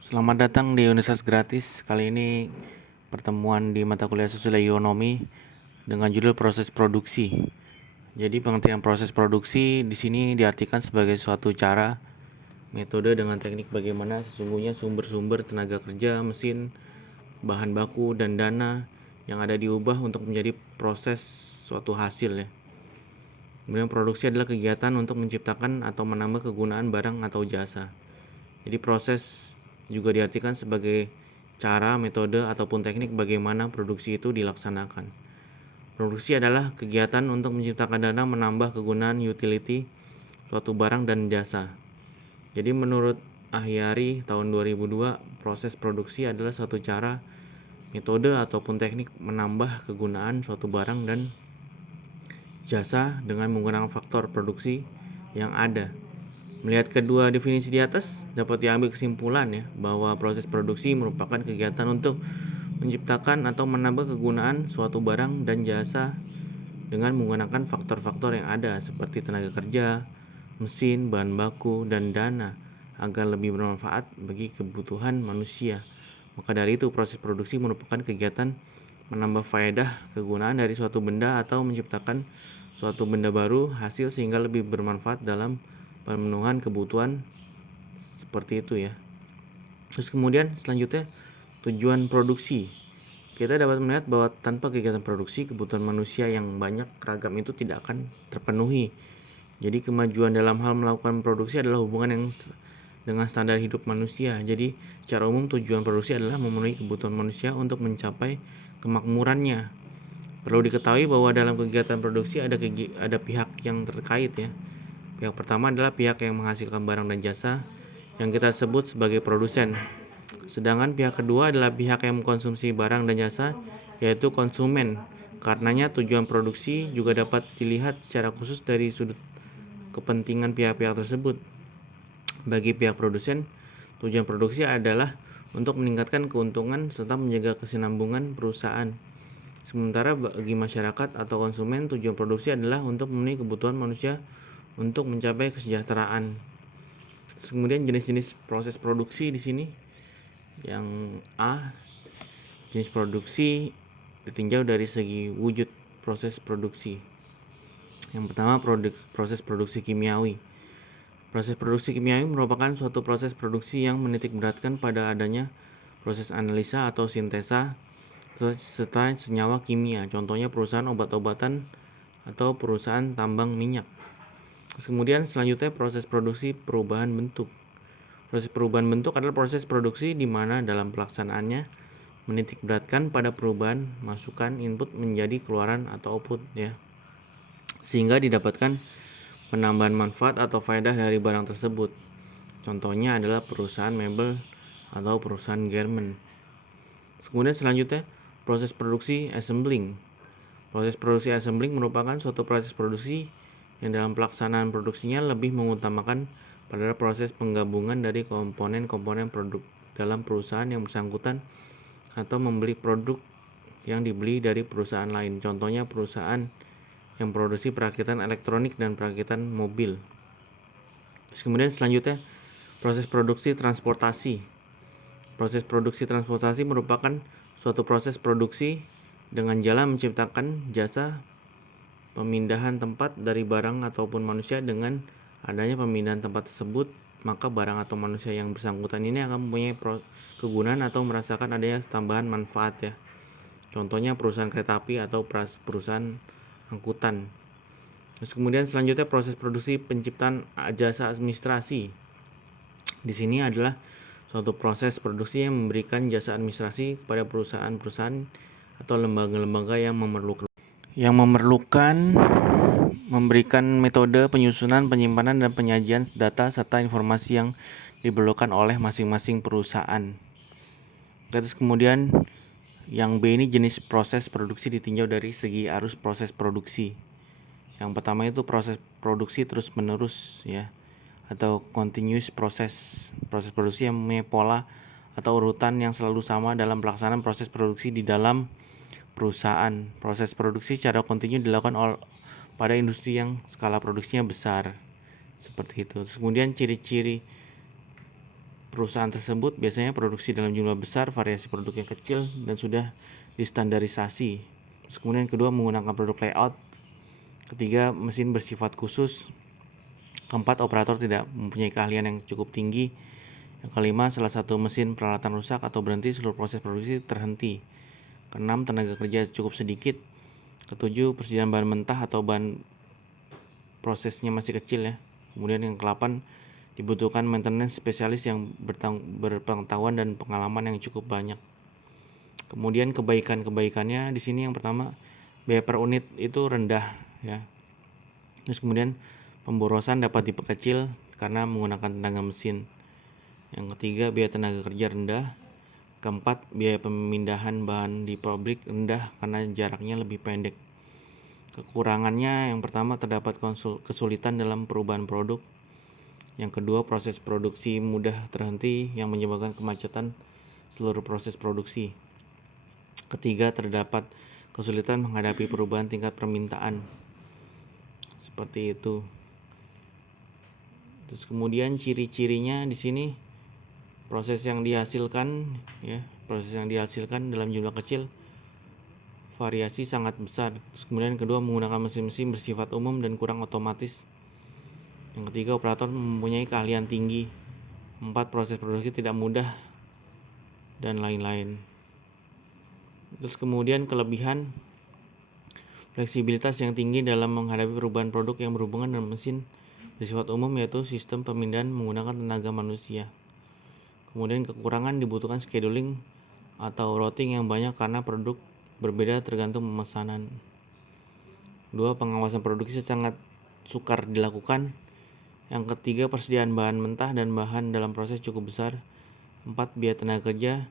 Selamat datang di Universitas Gratis. Kali ini pertemuan di mata kuliah Sosiologi dengan judul proses produksi. Jadi pengertian proses produksi di sini diartikan sebagai suatu cara, metode dengan teknik bagaimana sesungguhnya sumber-sumber tenaga kerja, mesin, bahan baku, dan dana yang ada diubah untuk menjadi proses suatu hasil ya. Kemudian produksi adalah kegiatan untuk menciptakan atau menambah kegunaan barang atau jasa. Jadi proses juga diartikan sebagai cara, metode, ataupun teknik bagaimana produksi itu dilaksanakan. Produksi adalah kegiatan untuk menciptakan dana menambah kegunaan utility suatu barang dan jasa. Jadi menurut Ahyari tahun 2002, proses produksi adalah suatu cara, metode, ataupun teknik menambah kegunaan suatu barang dan jasa dengan menggunakan faktor produksi yang ada. Melihat kedua definisi di atas, dapat diambil kesimpulan ya bahwa proses produksi merupakan kegiatan untuk menciptakan atau menambah kegunaan suatu barang dan jasa dengan menggunakan faktor-faktor yang ada seperti tenaga kerja, mesin, bahan baku, dan dana agar lebih bermanfaat bagi kebutuhan manusia. Maka dari itu proses produksi merupakan kegiatan menambah faedah kegunaan dari suatu benda atau menciptakan suatu benda baru hasil sehingga lebih bermanfaat dalam pemenuhan kebutuhan seperti itu ya. Terus kemudian selanjutnya tujuan produksi. Kita dapat melihat bahwa tanpa kegiatan produksi kebutuhan manusia yang banyak ragam itu tidak akan terpenuhi. Jadi kemajuan dalam hal melakukan produksi adalah hubungan yang dengan standar hidup manusia. Jadi secara umum tujuan produksi adalah memenuhi kebutuhan manusia untuk mencapai kemakmurannya. Perlu diketahui bahwa dalam kegiatan produksi ada pihak yang terkait ya. Pihak pertama adalah pihak yang menghasilkan barang dan jasa yang kita sebut sebagai produsen. Sedangkan pihak kedua adalah pihak yang mengkonsumsi barang dan jasa, yaitu konsumen. Karenanya tujuan produksi juga dapat dilihat secara khusus dari sudut kepentingan pihak-pihak tersebut. Bagi pihak produsen, tujuan produksi adalah untuk meningkatkan keuntungan serta menjaga kesinambungan perusahaan. Sementara bagi masyarakat atau konsumen, tujuan produksi adalah untuk memenuhi kebutuhan manusia untuk mencapai kesejahteraan. Kemudian jenis-jenis proses produksi di sini. Yang A, jenis produksi ditinjau dari segi wujud proses produksi. Yang pertama, proses produksi kimiawi. Proses produksi kimiawi merupakan suatu proses produksi yang menitikberatkan pada adanya proses analisa atau sintesa serta senyawa kimia. Contohnya perusahaan obat-obatan atau perusahaan tambang minyak. Kemudian selanjutnya proses produksi perubahan bentuk. Proses perubahan bentuk adalah proses produksi di mana dalam pelaksanaannya menitikberatkan pada perubahan masukan input menjadi keluaran atau output ya. Sehingga didapatkan penambahan manfaat atau faedah dari barang tersebut. Contohnya adalah perusahaan mebel atau perusahaan garment. Kemudian selanjutnya proses produksi assembling. Proses produksi assembling merupakan suatu proses produksi yang dalam pelaksanaan produksinya lebih mengutamakan pada proses penggabungan dari komponen-komponen produk dalam perusahaan yang bersangkutan atau membeli produk yang dibeli dari perusahaan lain. Contohnya perusahaan yang produksi perakitan elektronik dan perakitan mobil. Kemudian selanjutnya proses produksi transportasi. Proses produksi transportasi merupakan suatu proses produksi dengan jalan menciptakan jasa pemindahan tempat dari barang ataupun manusia. Dengan adanya pemindahan tempat tersebut, maka barang atau manusia yang bersangkutan ini akan mempunyai kegunaan atau merasakan adanya tambahan manfaat ya. Contohnya perusahaan kereta api atau perusahaan angkutan. Terus kemudian selanjutnya proses produksi penciptaan jasa administrasi. Di sini adalah suatu proses produksi yang memberikan jasa administrasi kepada perusahaan-perusahaan atau lembaga-lembaga yang memerlukan memberikan metode penyusunan, penyimpanan, dan penyajian data serta informasi yang diperlukan oleh masing-masing perusahaan. Terus kemudian yang B ini jenis proses produksi ditinjau dari segi arus proses produksi. Yang pertama itu proses produksi terus menerus ya, atau continuous process. Proses produksi yang mempunyai pola atau urutan yang selalu sama dalam pelaksanaan proses produksi di dalam perusahaan. Proses produksi secara kontinu dilakukan pada industri yang skala produksinya besar. Seperti itu. Terus kemudian ciri-ciri perusahaan tersebut biasanya produksi dalam jumlah besar, variasi produk yang kecil, dan sudah distandarisasi. Terus kemudian kedua, menggunakan produk layout. Ketiga, mesin bersifat khusus. Keempat, operator tidak mempunyai keahlian yang cukup tinggi. Yang kelima, salah satu mesin peralatan rusak atau berhenti, seluruh proses produksi terhenti. Keenam, tenaga kerja cukup sedikit. Ketujuh, persediaan bahan mentah atau bahan prosesnya masih kecil ya. Kemudian yang ke-8, dibutuhkan maintenance spesialis yang berpengetahuan dan pengalaman yang cukup banyak. Kemudian kebaikannya di sini yang pertama, biaya per unit itu rendah ya. Terus kemudian pemborosan dapat diperkecil karena menggunakan tenaga mesin. Yang ketiga, biaya tenaga kerja rendah. Keempat, biaya pemindahan bahan di pabrik rendah karena jaraknya lebih pendek. Kekurangannya yang pertama, terdapat kesulitan dalam perubahan produk. Yang kedua, proses produksi mudah terhenti yang menyebabkan kemacetan seluruh proses produksi. Ketiga, terdapat kesulitan menghadapi perubahan tingkat permintaan. Seperti itu. Terus kemudian ciri-cirinya di sini, proses yang dihasilkan dalam jumlah kecil, variasi sangat besar. Terus kemudian kedua, menggunakan mesin-mesin bersifat umum dan kurang otomatis. Yang ketiga, operator mempunyai keahlian tinggi. 4, proses produksi tidak mudah, dan lain-lain. Terus kemudian kelebihan, fleksibilitas yang tinggi dalam menghadapi perubahan produk yang berhubungan dengan mesin bersifat umum, yaitu sistem pemindahan menggunakan tenaga manusia. Kemudian kekurangan, dibutuhkan scheduling atau routing yang banyak karena produk berbeda tergantung pemesanan. 2, pengawasan produksi sangat sukar dilakukan. Yang ketiga, persediaan bahan mentah dan bahan dalam proses cukup besar. 4, biaya tenaga kerja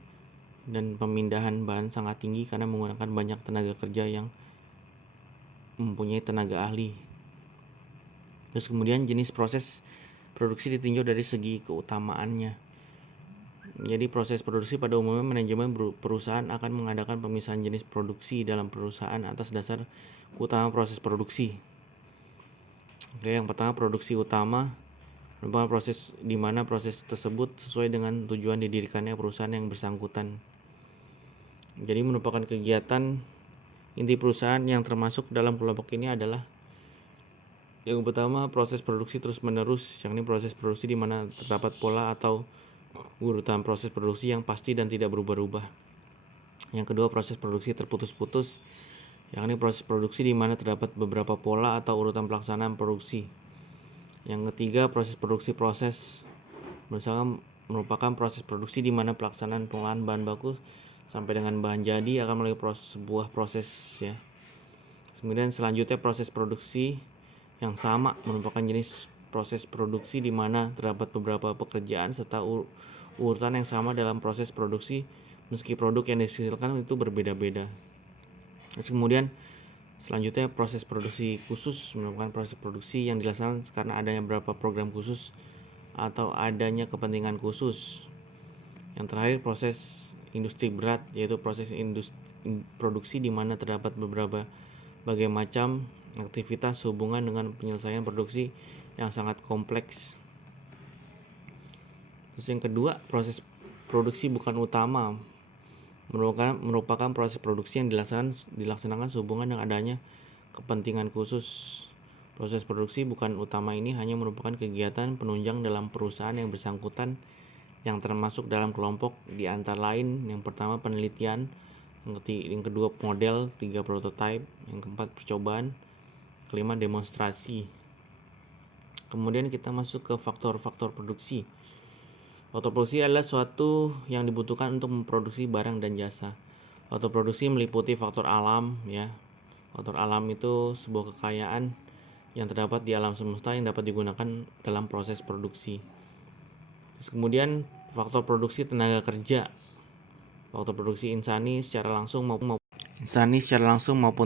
dan pemindahan bahan sangat tinggi karena menggunakan banyak tenaga kerja yang mempunyai tenaga ahli. Terus kemudian jenis proses produksi ditinjau dari segi keutamaannya. Jadi proses produksi pada umumnya manajemen perusahaan akan mengadakan pemisahan jenis produksi dalam perusahaan atas dasar keutamaan proses produksi. Oke, yang pertama, produksi utama merupakan proses di mana proses tersebut sesuai dengan tujuan didirikannya perusahaan yang bersangkutan. Jadi merupakan kegiatan inti perusahaan yang termasuk dalam kelompok ini adalah yang pertama, proses produksi terus-menerus, yakni proses produksi di mana terdapat pola atau urutan proses produksi yang pasti dan tidak berubah-ubah. Yang kedua, proses produksi terputus-putus, yakni proses produksi di mana terdapat beberapa pola atau urutan pelaksanaan produksi. Yang ketiga, proses produksi misalkan merupakan proses produksi di mana pelaksanaan pengolahan bahan baku sampai dengan bahan jadi akan melalui sebuah proses ya. Kemudian selanjutnya, proses produksi yang sama merupakan jenis proses produksi di mana terdapat beberapa pekerjaan serta urutan yang sama dalam proses produksi meski produk yang dihasilkan itu berbeda-beda. Terus kemudian selanjutnya, proses produksi khusus merupakan proses produksi yang dilaksanakan karena adanya beberapa program khusus atau adanya kepentingan khusus. Yang terakhir, proses industri berat, yaitu proses produksi di mana terdapat beberapa macam aktivitas hubungan dengan penyelesaian produksi yang sangat kompleks. Terus yang kedua, proses produksi bukan utama merupakan proses produksi yang dilaksanakan sehubungan dengan adanya kepentingan khusus. Proses produksi bukan utama ini hanya merupakan kegiatan penunjang dalam perusahaan yang bersangkutan yang termasuk dalam kelompok di antara lain, yang pertama penelitian, yang kedua model, 3 prototype, yang keempat percobaan, kelima demonstrasi. Kemudian kita masuk ke faktor-faktor produksi. Faktor produksi adalah suatu yang dibutuhkan untuk memproduksi barang dan jasa. Faktor produksi meliputi faktor alam ya. Faktor alam itu sebuah kekayaan yang terdapat di alam semesta yang dapat digunakan dalam proses produksi. Terus kemudian faktor produksi tenaga kerja. Faktor produksi insani secara langsung maupun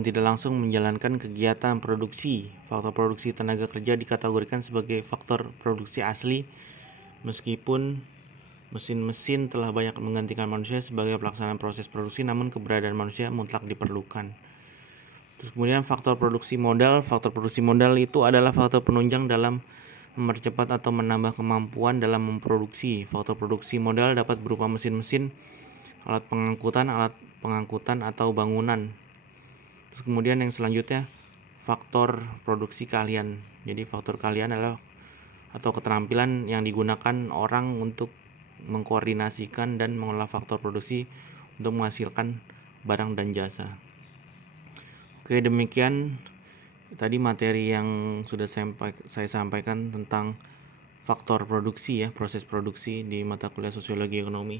tidak langsung menjalankan kegiatan produksi. Faktor produksi tenaga kerja dikategorikan sebagai faktor produksi asli meskipun mesin-mesin telah banyak menggantikan manusia sebagai pelaksanaan proses produksi, namun keberadaan manusia mutlak diperlukan. Terus kemudian faktor produksi modal. Faktor produksi modal itu adalah faktor penunjang dalam mempercepat atau menambah kemampuan dalam memproduksi. Faktor produksi modal dapat berupa mesin-mesin, alat pengangkutan atau bangunan. Terus kemudian yang selanjutnya faktor produksi keahlian. Jadi faktor keahlian adalah atau keterampilan yang digunakan orang untuk mengkoordinasikan dan mengolah faktor produksi untuk menghasilkan barang dan jasa. Oke, demikian tadi materi yang sudah saya sampaikan tentang faktor produksi ya, proses produksi di mata kuliah Sosiologi Ekonomi.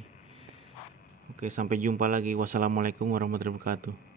Oke, sampai jumpa lagi. Wassalamualaikum warahmatullahi wabarakatuh.